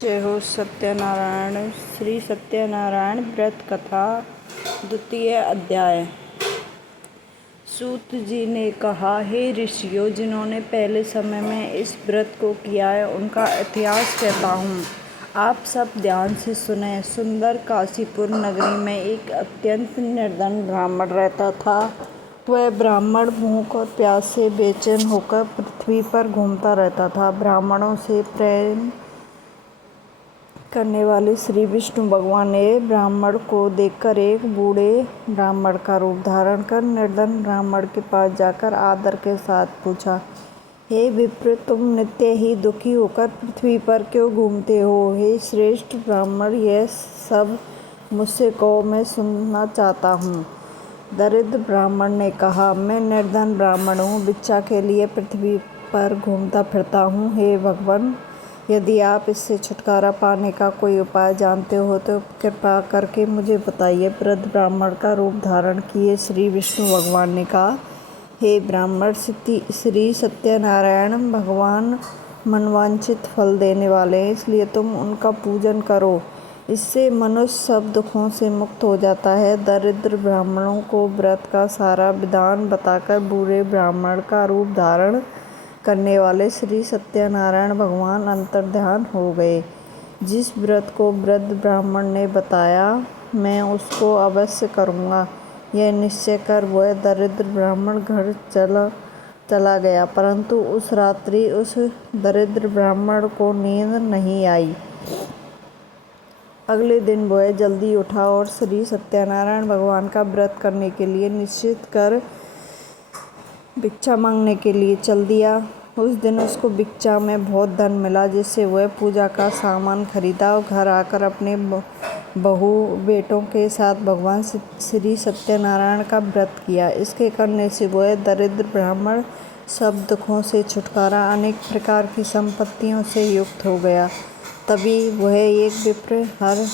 जय हो सत्यनारायण। श्री सत्यनारायण व्रत कथा द्वितीय अध्याय। सूत जी ने कहा, हे ऋषियों, जिन्होंने पहले समय में इस व्रत को किया है उनका इतिहास कहता हूँ, आप सब ध्यान से सुने। सुंदर काशीपुर नगरी में एक अत्यंत निर्धन ब्राह्मण रहता था। वह ब्राह्मण भूख और प्यास से बेचैन होकर पृथ्वी पर घूमता रहता था। ब्राह्मणों से प्रेम करने वाले श्री विष्णु भगवान ने ब्राह्मण को देखकर एक बूढ़े ब्राह्मण का रूप धारण कर निर्धन ब्राह्मण के पास जाकर आदर के साथ पूछा, हे विप्र, तुम नित्य ही दुखी होकर पृथ्वी पर क्यों घूमते हो? हे श्रेष्ठ ब्राह्मण, यह सब मुझसे कहो, मैं सुनना चाहता हूँ। दरिद्र ब्राह्मण ने कहा, मैं निर्धन ब्राह्मण हूँ, भिक्षा के लिए पृथ्वी पर घूमता फिरता हूँ। हे भगवान, यदि आप इससे छुटकारा पाने का कोई उपाय जानते हो तो कृपा करके मुझे बताइए। वृद्ध ब्राह्मण का रूप धारण किए श्री विष्णु भगवान ने कहा, हे ब्राह्मण, श्री सत्यनारायण भगवान मनवांछित फल देने वाले हैं, इसलिए तुम उनका पूजन करो। इससे मनुष्य सब दुखों से मुक्त हो जाता है। दरिद्र ब्राह्मणों को व्रत का सारा विधान बताकर बूढ़े ब्राह्मण का रूप धारण करने वाले श्री सत्यनारायण भगवान अंतर्ध्यान हो गए। जिस व्रत को वृद्ध ब्राह्मण ने बताया, मैं उसको अवश्य करूँगा, यह निश्चय कर वह दरिद्र ब्राह्मण घर चला गया। परंतु उस रात्रि उस दरिद्र ब्राह्मण को नींद नहीं आई। अगले दिन वह जल्दी उठा और श्री सत्यनारायण भगवान का व्रत करने के लिए निश्चित कर भिक्षा मांगने के लिए चल दिया। उस दिन उसको भिक्षा में बहुत धन मिला, जिससे वह पूजा का सामान खरीदा और घर आकर अपने बहू बेटों के साथ भगवान श्री सत्यनारायण का व्रत किया। इसके करने से वह दरिद्र ब्राह्मण सब दुखों से छुटकारा, अनेक प्रकार की संपत्तियों से युक्त हो गया। तभी वह एक विप्र हर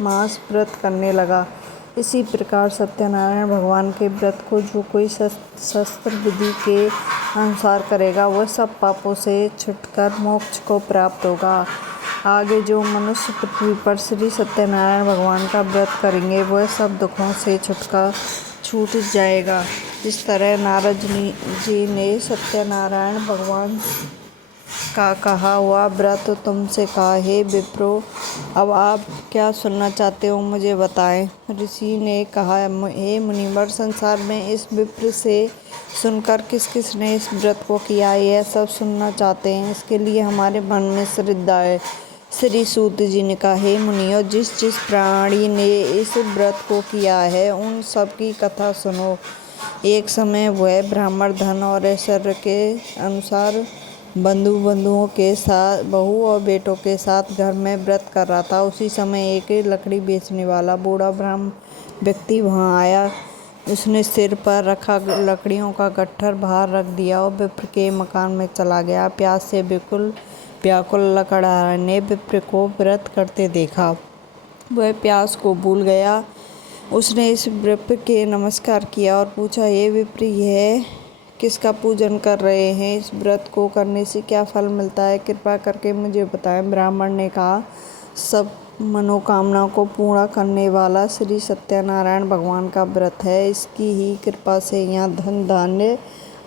मास व्रत करने लगा। इसी प्रकार सत्यनारायण भगवान के व्रत को जो कोई शास्त्र विधि के अनुसार करेगा, वह सब पापों से छूटकर मोक्ष को प्राप्त होगा। आगे जो मनुष्य पृथ्वी पर श्री सत्यनारायण भगवान का व्रत करेंगे, वह सब दुखों से छूट जाएगा। इस तरह नारद जी ने सत्यनारायण भगवान का कहा हुआ व्रत तुमसे कहा। हे विप्रो, अब आप क्या सुनना चाहते हो, मुझे बताएं। ऋषि ने कहा, हे मुनिवर, संसार में इस विप्र से सुनकर किस किस ने इस व्रत को किया, यह सब सुनना चाहते हैं। इसके लिए हमारे मन में श्रद्धा है। श्री सूत जी ने कहा, हे मुनियों, जिस जिस प्राणी ने इस व्रत को किया है उन सब की कथा सुनो। एक समय वह ब्राह्मण धन और ऐश्वर्य के अनुसार बंधुओं के साथ, बहू और बेटों के साथ घर में व्रत कर रहा था। उसी समय एक लकड़ी बेचने वाला बूढ़ा ब्राह्मण व्यक्ति वहां आया। उसने सिर पर रखा लकड़ियों का गट्ठर बाहर रख दिया और विप्र के मकान में चला गया। प्यास से बिल्कुल व्याकुल लकड़हारे ने विप्र को व्रत करते देखा। वह प्यास को भूल गया। उसने इस विप्र के नमस्कार किया और पूछा, हे विप्र, यह किसका पूजन कर रहे हैं? इस व्रत को करने से क्या फल मिलता है? कृपा करके मुझे बताएं। ब्राह्मण ने कहा, सब मनोकामनाओं को पूर्ण करने वाला श्री सत्यनारायण भगवान का व्रत है। इसकी ही कृपा से यहाँ धन धान्य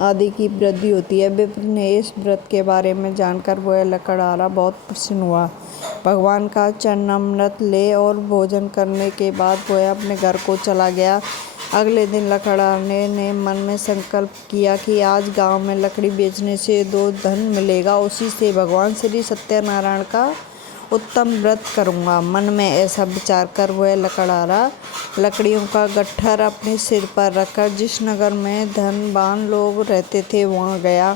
आदि की वृद्धि होती है। विप्र ने इस व्रत के बारे में जानकर वह लकड़हारा बहुत प्रसन्न हुआ। भगवान का चरणामृत ले और भोजन करने के बाद वह अपने घर को चला गया। अगले दिन लकड़हारे ने मन में संकल्प किया कि आज गांव में लकड़ी बेचने से 2 धन मिलेगा, उसी से भगवान श्री सत्यनारायण का उत्तम व्रत करूंगा। मन में ऐसा विचार कर वह लकड़हारा लकड़ियों का गट्ठर अपने सिर पर रखकर जिस नगर में धनवान लोग रहते थे वहां गया।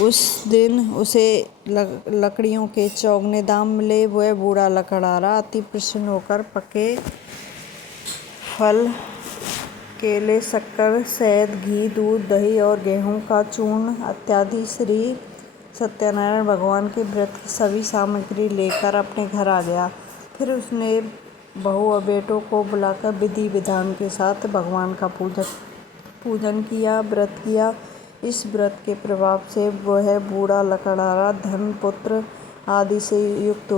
उस दिन उसे लकड़ियों के चौगने दाम मिले। वह बूढ़ा लकड़हारा अति प्रसन्न होकर पके फल, केले, शक्कर, शहद, घी, दूध, दही और गेहूं का चूर्ण इत्यादि श्री सत्यनारायण भगवान के व्रत की सभी सामग्री लेकर अपने घर आ गया। फिर उसने बहू और बेटों को बुलाकर विधि विधान के साथ भगवान का पूजन किया, व्रत किया। इस व्रत के प्रभाव से वह बूढ़ा लकड़हारा धन, पुत्र आदि से युक्त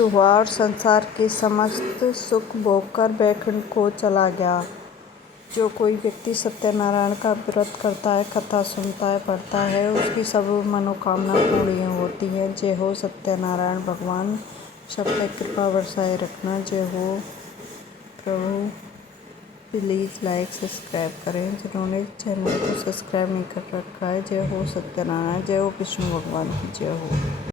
हुआ और संसार के समस्त सुख भोगकर बैकुंठ को चला गया। जो कोई व्यक्ति सत्यनारायण का व्रत करता है, कथा सुनता है, पढ़ता है, उसकी सब मनोकामना पूर्ण होती है। जय हो सत्यनारायण भगवान, सब पे कृपा बरसाए रखना। जय हो प्रभु। प्लीज़ लाइक सब्सक्राइब करें जिन्होंने चैनल को सब्सक्राइब नहीं कर रखा है। जय हो सत्यनारायण, जय हो विष्णु भगवान की जय हो।